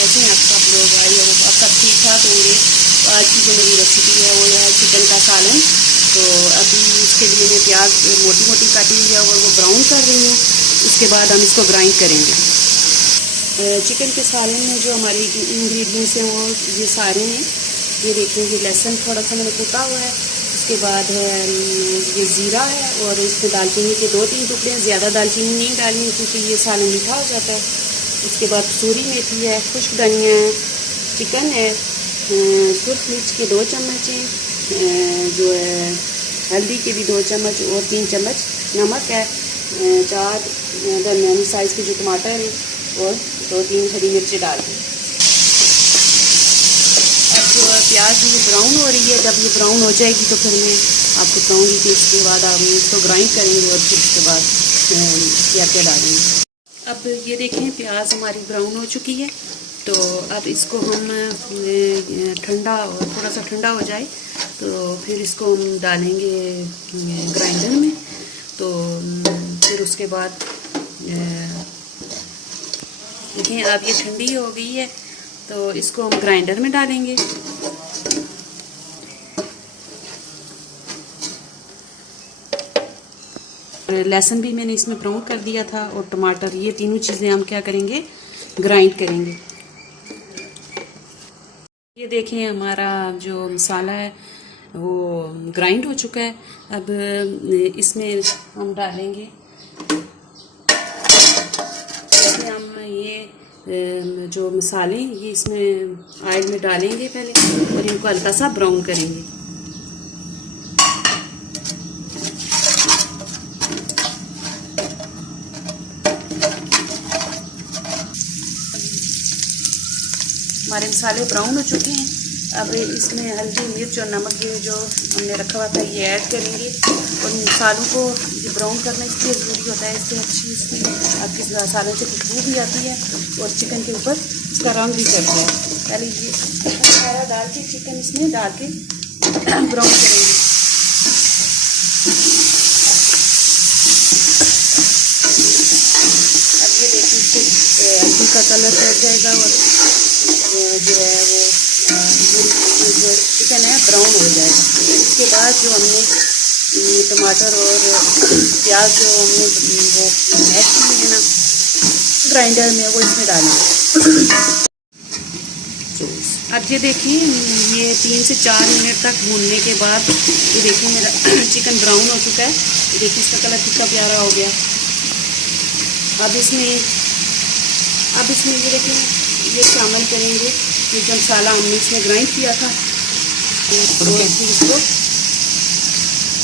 कैसे हैं आप सब लोग? आई हो आप सब ठीक ठाक होंगे। तो आज की जो मेरी रेसिपी है वो है चिकन का सालन। तो अभी इसके लिए मैं प्याज मोटी मोटी काटी हुई है और वो ब्राउन कर रही हूँ। उसके बाद हम इसको ग्राइंड करेंगे। चिकन के सालन में जो हमारी इंग्रेडिएंट्स हैं वो ये सारे हैं। ये देखिए, ये लहसुन थोड़ा सा मैंने कूटा हुआ है। उसके बाद है ये ज़ीरा है और इसमें दालचीनी के 2-3 टुकड़े हैं। ज़्यादा दालचीनी नहीं डालनी क्योंकि ये सालन मीठा हो जाता है। उसके बाद कसूरी मेथी है, खुश्क धनिया है, चिकन है, सुरख मिर्च के 2 चम्मच हैं, जो है हल्दी के भी 2 चम्मच और 3 चम्मच नमक है, 4 दरमियानी साइज़ के जो टमाटर हैं और 2-3 हरी मिर्ची डाल दें। अब जो प्याज ये ब्राउन हो रही है, जब ये ब्राउन हो जाएगी तो फिर मैं आपको बताऊँगी कि इसके बाद हम इसको ग्राइंड करेंगे और फिर उसके बाद क्या क्या डालेंगे। अब ये देखें, प्याज हमारी ब्राउन हो चुकी है। तो अब इसको हम ठंडा और थोड़ा सा ठंडा हो जाए तो फिर इसको हम डालेंगे ग्राइंडर में। तो फिर उसके बाद देखें, अब ये ठंडी हो गई है तो इसको हम ग्राइंडर में डालेंगे। लहसुन भी मैंने इसमें ब्राउन कर दिया था और टमाटर, ये तीनों चीज़ें हम क्या करेंगे, ग्राइंड करेंगे। ये देखें, हमारा जो मसाला है वो ग्राइंड हो चुका है। अब इसमें हम डालेंगे, इसमें हम ये जो मसाले ये इसमें ऑयल में डालेंगे पहले और इनको हल्का सा ब्राउन करेंगे। हमारे मसाले ब्राउन हो चुके हैं। अब इसमें हल्दी मिर्च और नमक ये जो हमने रखा हुआ था ये ऐड करेंगे और मसालों को ये ब्राउन करना इसलिए ज़रूरी होता है, इससे अच्छी इसमें आपकी मसालों से खुशबू भी आती है और चिकन के ऊपर इसका रंग भी चढ़ता है। पहले ये सारा डाल के चिकन इसमें डाल के ब्राउन करेंगे। अब ये देखिए, इससे हल्दी का कलर चढ़ जाएगा और जो है वो जो चिकन है ब्राउन हो जाएगा। इसके बाद जो हमने टमाटर और प्याज जो हमने वो मैश किए हैं ना ग्राइंडर में, वो इसमें डालेंगे। अब ये देखिए, ये 3 से 4 मिनट तक भूनने के बाद ये देखिए मेरा चिकन ब्राउन हो चुका है। ये देखिए इसका कलर कितना प्यारा हो गया। अब इसमें ये देखिए ये शामिल करेंगे ये जो मसाला हमने इसमें ग्राइंड किया था और फिर इसको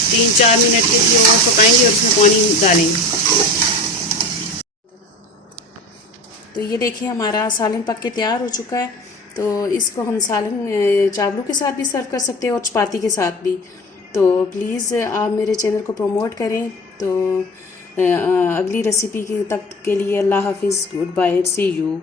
3-4 मिनट के लिए और पकाएंगे और इसमें पानी डालेंगे। तो ये देखिए, हमारा सालन पक के तैयार हो चुका है। तो इसको हम सालन चावलों के साथ भी सर्व कर सकते हैं और चपाती के साथ भी। तो प्लीज़ आप मेरे चैनल को प्रमोट करें। तो अगली रेसिपी तक के लिए अल्लाह हाफिज़, गुड बाय, सी यू।